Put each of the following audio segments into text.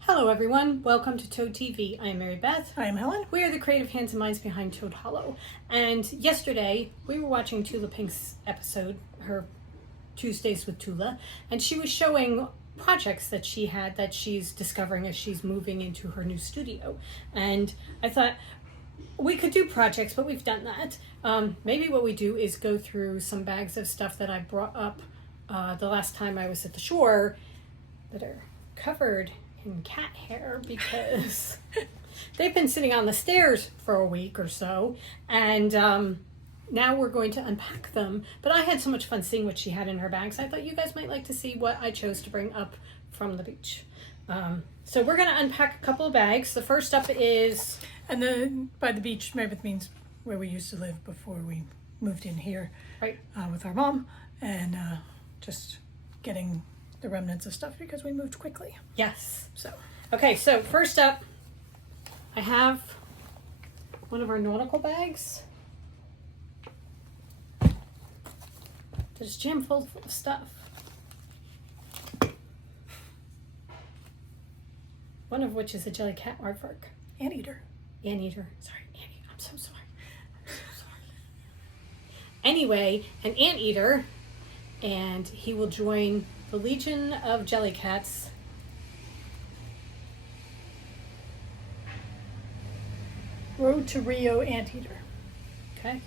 Hello everyone, welcome to Toad TV. I am Mary Beth. I am Helen. We are the creative hands and minds behind Toad Hollow. And yesterday we were watching Tula Pink's episode, her Tuesdays with Tula, and she was showing projects that she had that she's discovering as she's moving into her new studio. And I thought we could do projects, but we've done that. Maybe what we do is go through some bags of stuff that I brought up the last time I was at the shore that are covered in cat hair because they've been sitting on the stairs for a week or so, and now we're going to unpack them. But I had so much fun seeing what she had in her bags. I thought you guys might like to see what I chose to bring up from the beach. So we're going to unpack a couple of bags. The first up is... And then by the beach, Meredith means where we used to live before we moved in here, right, with our mom, and just getting the remnants of stuff because we moved quickly. Yes. So, okay, so first up, I have one of our nautical bags. It's jammed full of stuff. One of which is a jelly cat artwork. Anteater. Anteater. Sorry, anteater. I'm so sorry. I'm so sorry. Anyway, an anteater, and he will join the Legion of Jellycats. Road to Rio Anteater. Okay.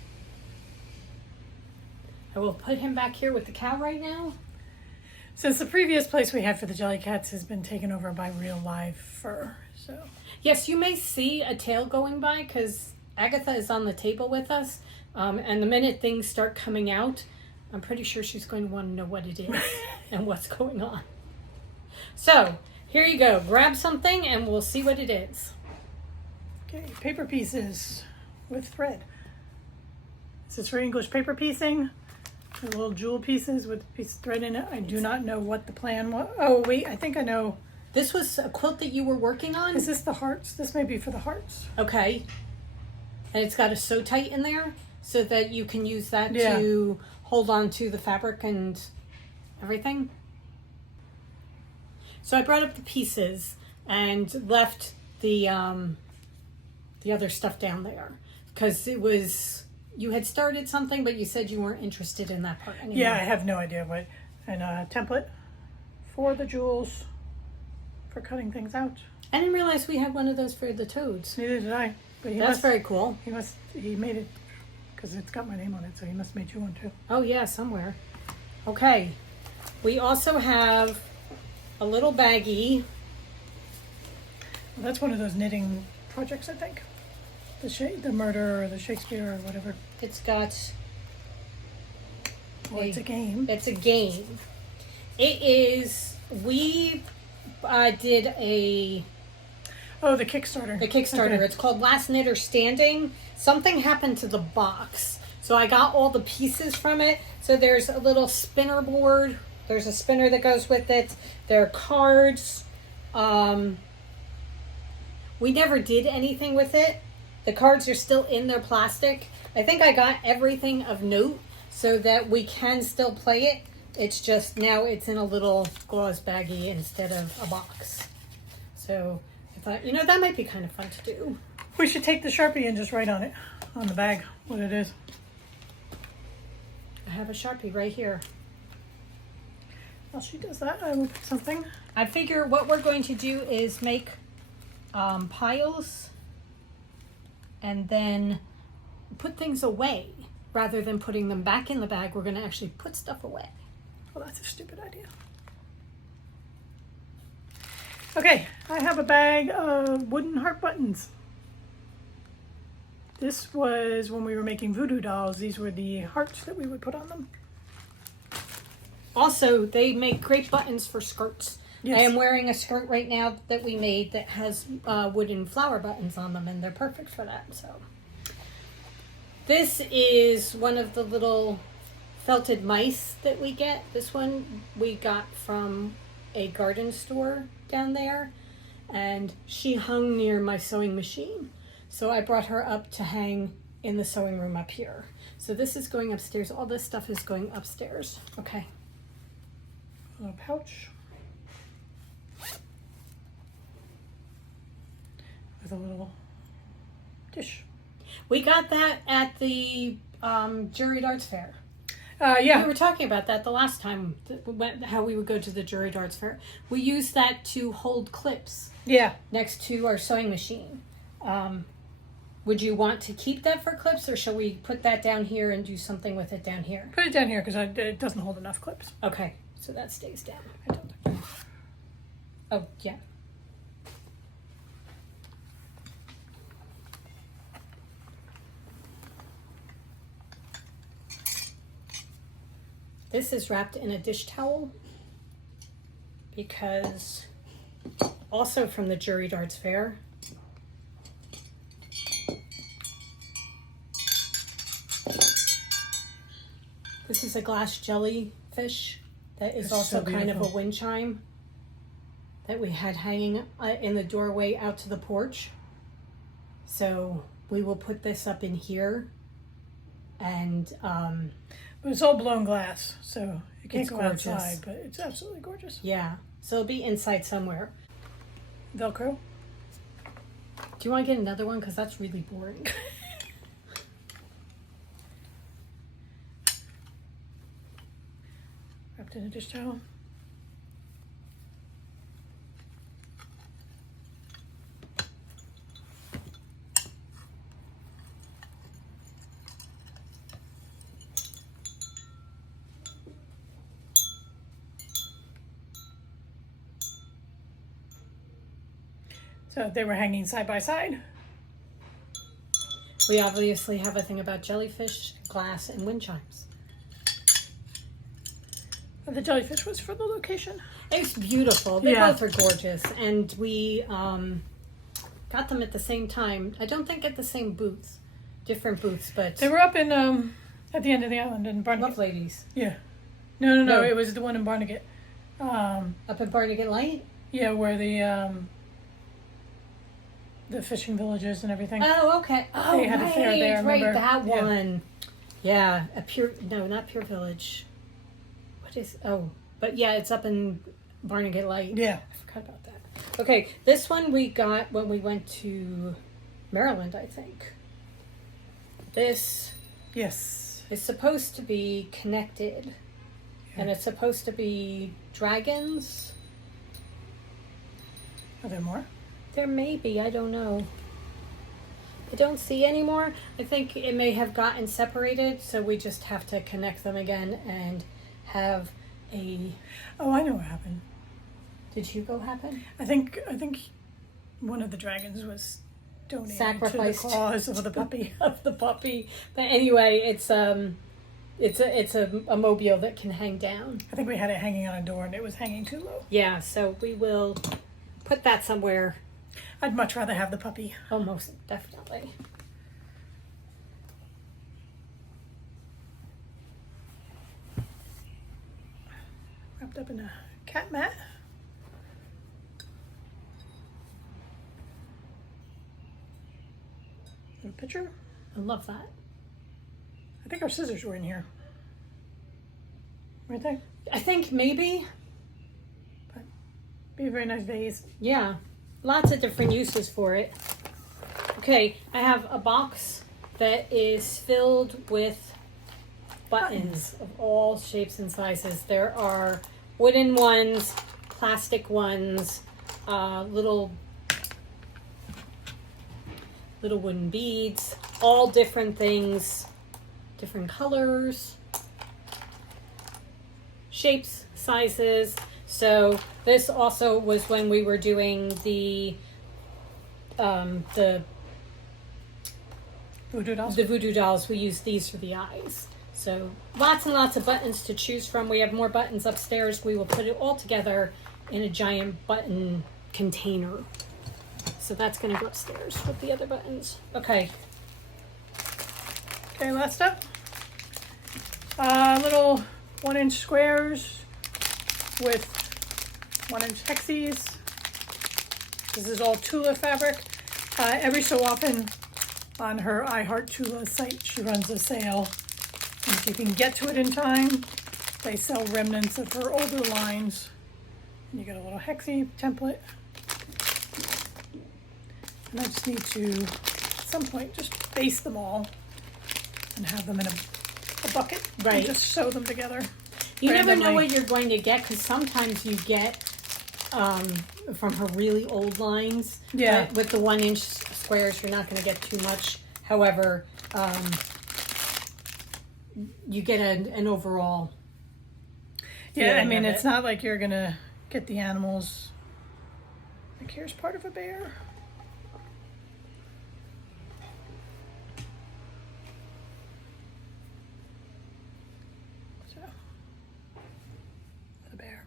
I will put him back here with the cow right now. Since the previous place we had for the Jellycats has been taken over by real live fur, so... Yes, you may see a tail going by because Agatha is on the table with us, and the minute things start coming out, I'm pretty sure she's going to want to know what it is and what's going on. So, here you go. Grab something and we'll see what it is. Okay, paper pieces with thread. This is for English paper piecing. The little jewel pieces with a piece of thread in it. I do not know what the plan was. Oh, wait, I think I know. This was a quilt that you were working on? Is this the hearts? This may be for the hearts. Okay. And it's got a sew tight in there so that you can use that to hold on to the fabric and everything. So I brought up the pieces and left the other stuff down there because it was, you had started something, but you said you weren't interested in that part anymore. Yeah, I have no idea what. And a template for the jewels for cutting things out. I didn't realize we had one of those for the toads. Neither did I. But That's very cool. He made it because it's got my name on it, so he must have made you one too. Oh yeah, somewhere. Okay. We also have a little baggie. Well, that's one of those knitting projects, I think. The murder or the Shakespeare or whatever. It's got... Well, it's a game. It's a game. It is... We did a... Oh, the Kickstarter. The Kickstarter. Okay. It's called Last Knitter Standing. Something happened to the box. So I got all the pieces from it. So there's a little spinner board. There's a spinner that goes with it. There are cards. We never did anything with it. The cards are still in their plastic. I think I got everything of note so that we can still play it. It's just now it's in a little gauze baggie instead of a box. So I thought, that might be kind of fun to do. We should take the Sharpie and just write on it, on the bag, what it is. I have a Sharpie right here. While she does that, I will put something. I figure what we're going to do is make piles and then put things away. Rather than putting them back in the bag, we're going to actually put stuff away. Well, that's a stupid idea. Okay, I have a bag of wooden heart buttons. This was when we were making voodoo dolls. These were the hearts that we would put on them. Also, they make great buttons for skirts. Yes. I am wearing a skirt right now that we made that has wooden flower buttons on them, and they're perfect for that. So, this is one of the little felted mice that we get. This one we got from a garden store down there, and she hung near my sewing machine. So I brought her up to hang in the sewing room up here. So this is going upstairs. All this stuff is going upstairs. Okay. A little pouch. a little dish. We got that at the Juried Arts Fair. Yeah. We were talking about that the last time we went, how we would go to the Juried Arts Fair. We used that to hold clips Yeah. next to our sewing machine. Would you want to keep that for clips, or shall we put that down here and do something with it down here? Put it down here because it doesn't hold enough clips. Okay, so that stays down. I don't think. Oh, yeah. This is wrapped in a dish towel because also from the Juried Arts Fair. This is a glass jellyfish that is It's also so kind of a beautiful. wind chime that we had hanging in the doorway out to the porch. So we will put this up in here, and But it's all blown glass, so it can't It's go gorgeous. outside, but it's absolutely gorgeous. yeah, so it'll be inside somewhere. Velcro. Do you want to get another one? Because that's really boring. Wrapped in a dish towel. So they were hanging side by side. We obviously have a thing about jellyfish, glass, and wind chimes. The jellyfish was for the location. It's beautiful. They Yeah. both are gorgeous, and we got them at the same time. I don't think at the same booths, different booths, but They were up in at the end of the island in Barnegat. Love Ladies Yeah. No. No. It was the one in Barnegat. up in Barnegat Light. Yeah, where the fishing villages and everything. Oh, okay. Oh, They had a right, fair there, right, remember? that Yeah. one. Yeah, not Pure Village. What is? Oh, but yeah, it's up in Barnegat Light. Yeah. I forgot about that. Okay, this one we got when we went to Maryland, I think. This Yes. is supposed to be connected, and it's supposed to be dragons. Are there more? There may be, I don't know. I don't see any more. I think it may have gotten separated, so we just have to connect them again and have a... Oh, I know what happened. Did you go happen? I think one of the dragons was donated Sacrificed. to the cause of the puppy. Of the puppy. But anyway, it's a mobile that can hang down. I think we had it hanging on a door and it was hanging too low. Yeah, so we will put that somewhere. I'd much rather have the puppy. Almost definitely. Wrapped up in a cat mat. A picture. I love that. I think our scissors were in here. Right there. I think maybe, Be a very nice vase. yeah, lots of different uses for it. Okay, I have a box that is filled with buttons of all shapes and sizes. There are wooden ones, plastic ones, little wooden beads, all different things, different colors, shapes, sizes. So this also was when we were doing the Voodoo dolls. the voodoo dolls. We used these for the eyes. So lots and lots of buttons to choose from. We have more buttons upstairs. We will put it all together in a giant button container. So that's going to go upstairs with the other buttons. Okay. Okay, last up. Little 1-inch squares with 1-inch hexies. This is all Tula fabric. Every so often on her I Heart Tula site, she runs a sale. And if you can get to it in time, they sell remnants of her older lines. And you get a little hexie template. And I just need to, at some point, just base them all and have them in a bucket. Right. And just sew them together. You never know randomly. what you're going to get, because sometimes you get from her really old lines. Yeah. But with the 1-inch squares, you're not going to get too much. However, you get an overall. Yeah, I feeling mean, of it's it. not like you're going to get the animals. Like, here's part of a bear. So, the bear.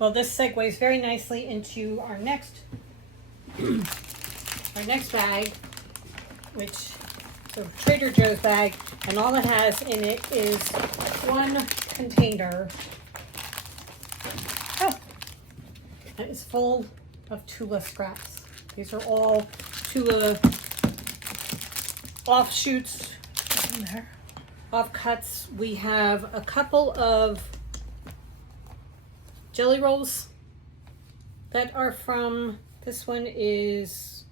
Well, this segues very nicely into our next bag, which is a Trader Joe's bag, and all it has in it is one container. Oh, That is full of Tula scraps. These are all Tula offshoots, in there. offcuts. We have a couple of jelly rolls that are from, this one is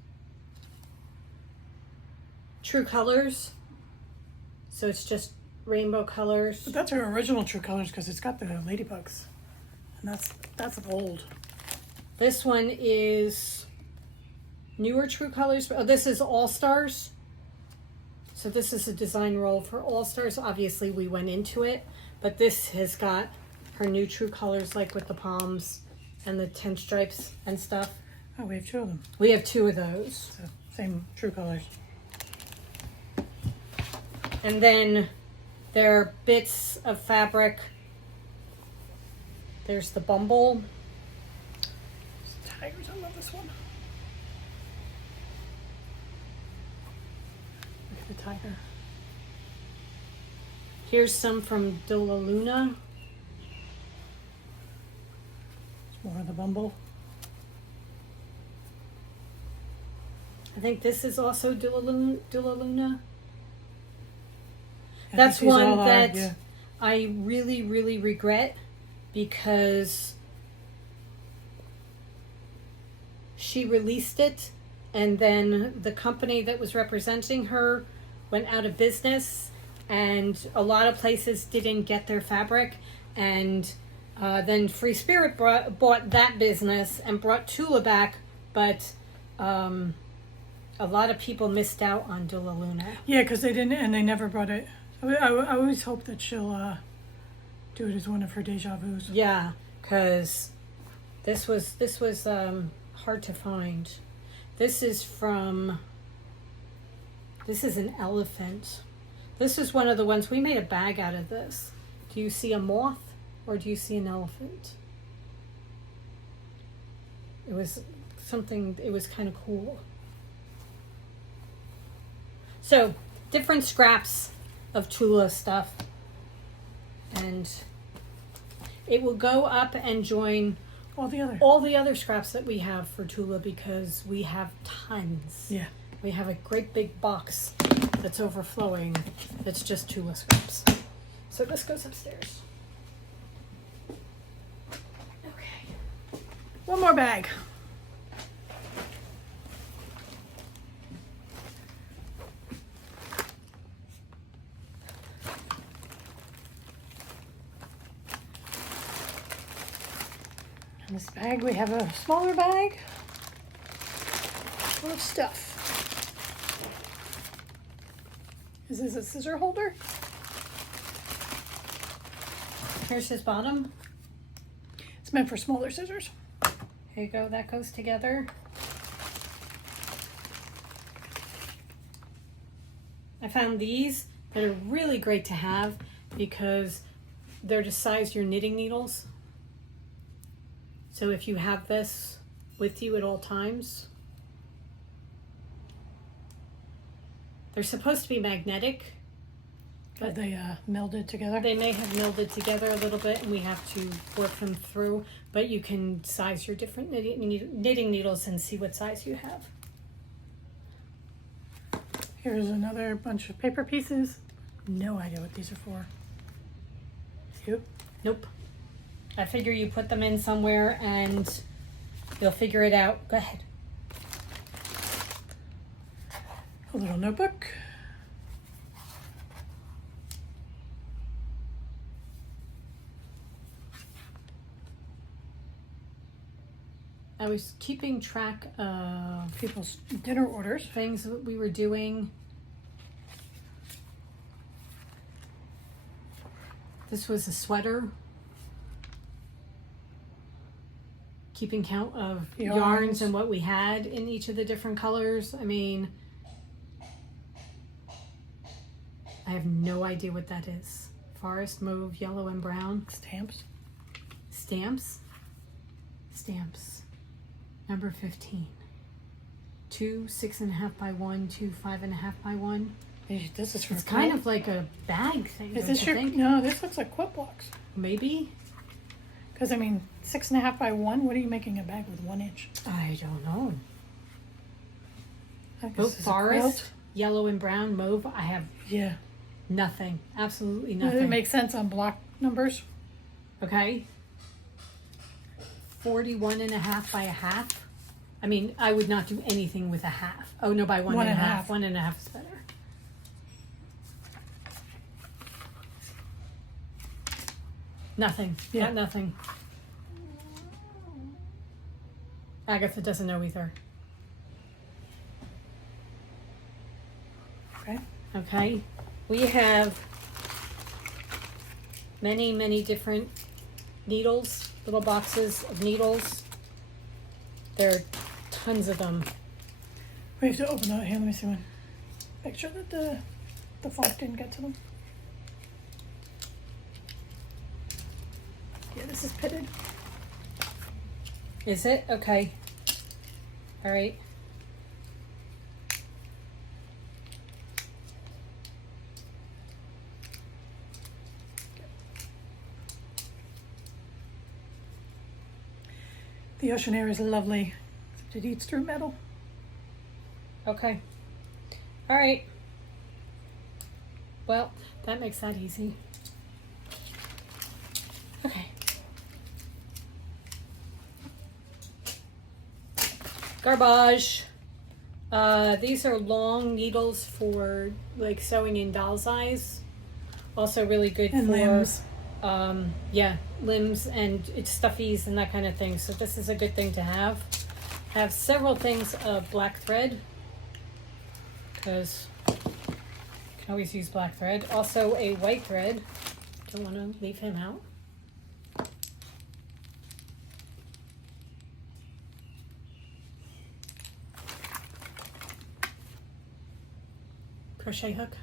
True Colors. So it's just rainbow colors. But that's her original True Colors because it's got the ladybugs. And that's old. This one is newer True Colors. Oh, this is All Stars. So this is a design roll for All Stars. Obviously, we went into it, but this has got her new True Colors, like with the palms and the 10 stripes and stuff. Oh, we have two of them. We have 2 of those. So, same True Colors. And then there are bits of fabric. There's the Bumble. Tigers, I love this one. Look at the tiger. Here's some from Dula Luna. More of the Bumble. I think this is also Dula Luna. I That's think these one all are, that yeah. I really, really regret, because she released it and then the company that was representing her went out of business, and a lot of places didn't get their fabric, and then Free Spirit bought that business and brought Tula back, but a lot of people missed out on Dula Luna. Yeah, because they didn't, and they never brought it. I always hope that she'll do it as one of her deja vus. Yeah, because this was hard to find. This is an elephant. This is one of the ones, we made a bag out of this. Do you see a moth or do you see an elephant? It was kind of cool. So, different scraps of Tula stuff. And it will go up and join All the other. scraps that we have for Tula, because we have tons. Yeah. We have a great big box that's overflowing that's just Tula scraps. So this goes upstairs. Okay. One more bag. In this bag we have a smaller bag full of stuff. Is this a scissor holder? Here's his bottom. It's meant for smaller scissors. Here you go, that goes together. I found these that are really great to have because they're to size your knitting needles. So if you have this with you at all times, they're supposed to be magnetic. But they melded together. They may have melded together a little bit and we have to work them through, but you can size your different knitting needles and see what size you have. Here's another bunch of paper pieces. No idea what these are for. You? Nope. I figure you put them in somewhere and You'll figure it out. Go ahead. A little notebook. I was keeping track of People's dinner orders. things that we were doing. This was a sweater. Keeping count of yarns and what we had in each of the different colors. I mean, I have no idea what that is. Forest, mauve, yellow, and brown. Stamps. Stamps. Stamps. Number 15. 2 6.5 by 1, 2 5.5 by 1. Hey, this is for It's kind of like a bag thing. Is don't this you your? think? No, this looks like quilt blocks. Maybe. Because I mean, 6.5 by 1. What are you making a bag with 1 inch? I don't know. I guess Both this is a forest, quilt. yellow and brown, mauve. I have Yeah. nothing. Absolutely Well, nothing. it makes sense on block numbers. Okay. 41.5 by a half. I mean, I would not do anything with a half. Oh no, by 1.5. 1.5 is better. Nothing. Yeah. Got nothing. Agatha doesn't know either. Okay. Okay. We have many, many different needles, little boxes of needles. There are tons of them. We have to open that. Here, let me see one. Make sure that the font didn't get to them. Yeah, this is pitted. Is it? Okay. All right. The ocean air is lovely. Except it eats through metal. Okay. All right. Well, that makes that easy. Okay. Garbage. These are long needles for like sewing in doll's eyes. Also really good And for limbs. yeah, limbs and it's stuffies and that kind of thing. So this is a good thing to have. Have several things of black thread because you can always use black thread. Also a white thread. Don't want to leave him out. Crochet hook.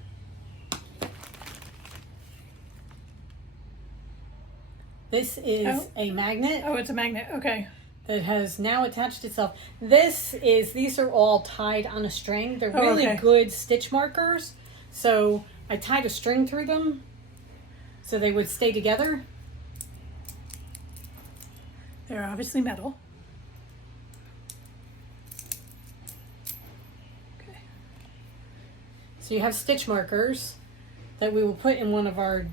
This is a magnet Oh, it's a magnet. Okay. that has now attached itself. These are all tied on a string. They're really okay. good stitch markers. So I tied a string through them so they would stay together. They're obviously metal. Okay. So you have stitch markers that we will put in one of our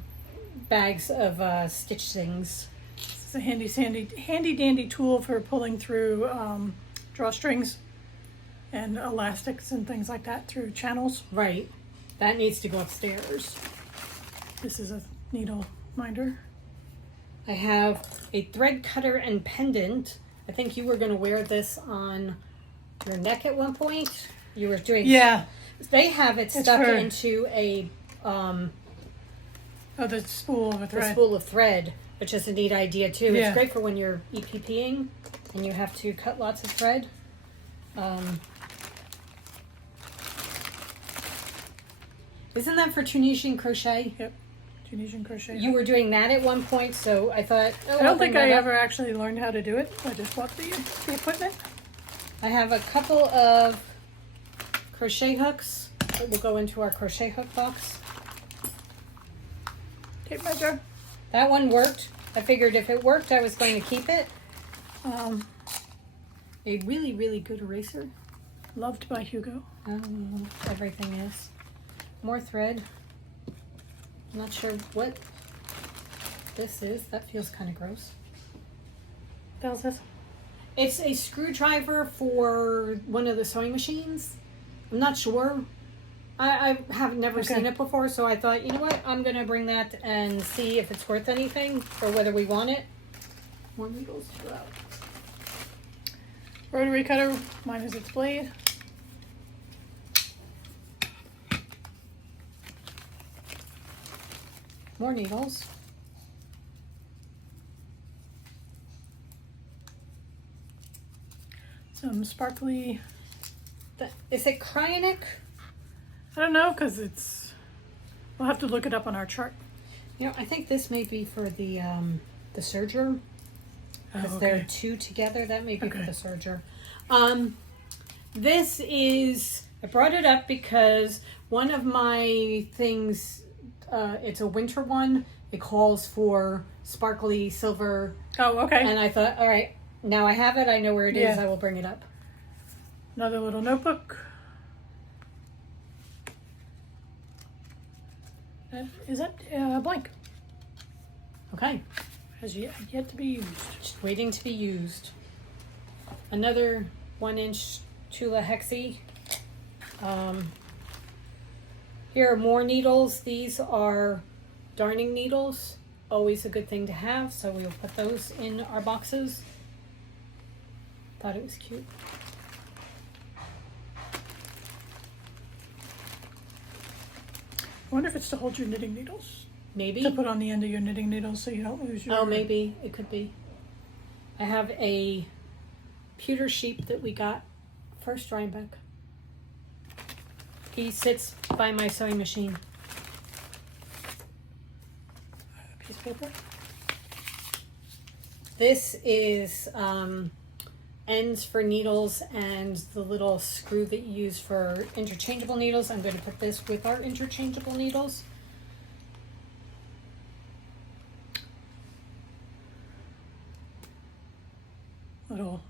bags of stitch things. It's a handy dandy tool for pulling through drawstrings and elastics and things like that through channels. Right. That needs to go upstairs. This is a needle minder. I have a thread cutter and pendant. I think you were going to wear this on your neck at one point. You were doing... Yeah. They have it It's stuck for- into a Oh, the spool of a the thread. spool of thread, which is a neat idea too. Yeah. It's great for when you're EPPing and you have to cut lots of thread. Isn't that for Tunisian crochet? Yep. Tunisian crochet. You were doing that at one point, so I thought, oh, I don't think I ever. ever actually learned how to do it. I just bought the equipment. I have a couple of crochet hooks that will go into our crochet hook box. Tape measure. That one worked. I figured if it worked, I was going to keep it. A really, really good eraser. Loved by Hugo. Everything is. More thread. I'm not sure what this is. That feels kind of gross. That was this. It's a screwdriver for one of the sewing machines. I'm not sure. I have never seen it before, so I thought, you know what, I'm going to bring that and see if it's worth anything or whether we want it. More needles throughout. Rotary cutter, mine is its blade. More needles. Some sparkly. Is it cryonic? I don't know, because it's. We'll have to look it up on our chart. You know, I think this may be for the serger. Because they're two together. That may be for the serger. This is. I brought it up because one of my things. It's a winter one. It calls for sparkly silver. Oh, okay. And I thought, all right, now I have it. I know where it is. I will bring it up. Another little notebook. Is that blank? Okay. Has yet to be used. Just waiting to be used. Another 1-inch Tula Hexie. Here are more needles. These are darning needles. Always a good thing to have, so we'll put those in our boxes. Thought it was cute. I wonder if it's to hold your knitting needles. Maybe. To put on the end of your knitting needles so you don't lose your... Oh, maybe. It could be. I have a pewter sheep that we got first Rhinebeck. He sits by my sewing machine. A piece of paper. This is ends for needles and the little screw that you use for interchangeable needles. I'm going to put this with our interchangeable needles. Little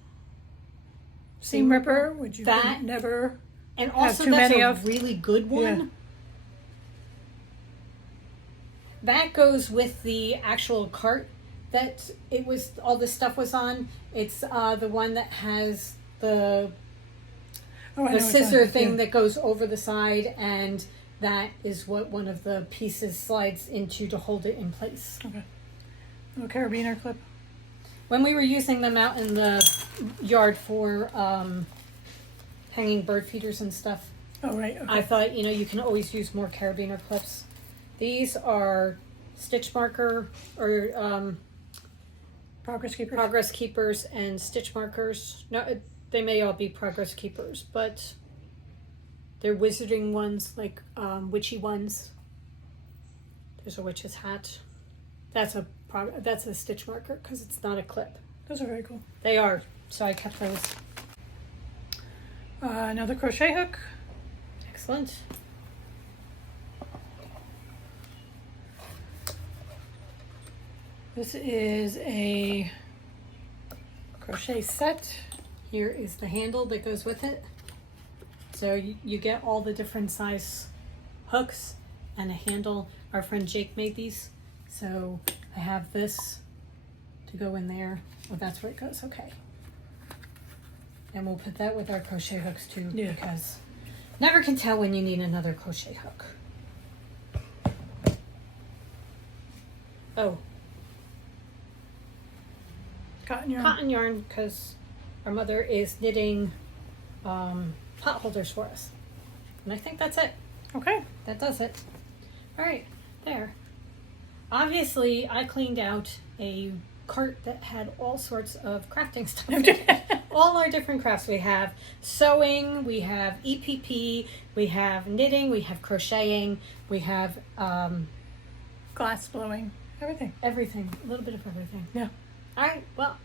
seam ripper, which you that never and also have too that's many a of. really good one. Yeah. That goes with the actual cart that it was all this stuff was on. It's the one that has the scissor thing that goes over the side, and that is what one of the pieces slides into to hold it in place. Okay. Little carabiner clip. When we were using them out in the yard for hanging bird feeders and stuff, Oh, right. Okay. I thought, you know, you can always use more carabiner clips. These are stitch marker or Progress keepers. progress keepers and stitch markers. No, they may all be progress keepers, but they're wizarding ones, like witchy ones. There's a witch's hat. That's a stitch marker because it's not a clip. Those are very cool. They are, so I kept those. Another crochet hook. Excellent. This is a crochet set. Here is the handle that goes with it. So you get all the different size hooks and a handle. Our friend Jake made these. So I have this to go in there. Well, that's where it goes. Okay. And we'll put that with our crochet hooks too, because never can tell when you need another crochet hook. Oh. Cotton yarn. Cotton yarn, because our mother is knitting pot holders for us. And I think that's it. Okay. That does it. All right, there. Obviously, I cleaned out a cart that had all sorts of crafting stuff in it. All our different crafts. We have sewing, we have EPP, we have knitting, we have crocheting, we have Glass blowing. Everything. everything, a little bit of everything. Yeah. All right, well,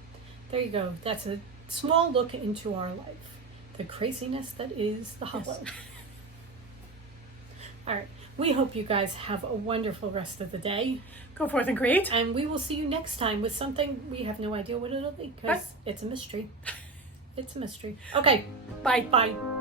there you go. That's a small look into our life. The craziness that is the hollow. Yes. All right. We hope you guys have a wonderful rest of the day. Go forth and create. And we will see you next time with something we have no idea what it'll be because it's a mystery. It's a mystery. Okay. Bye. Bye.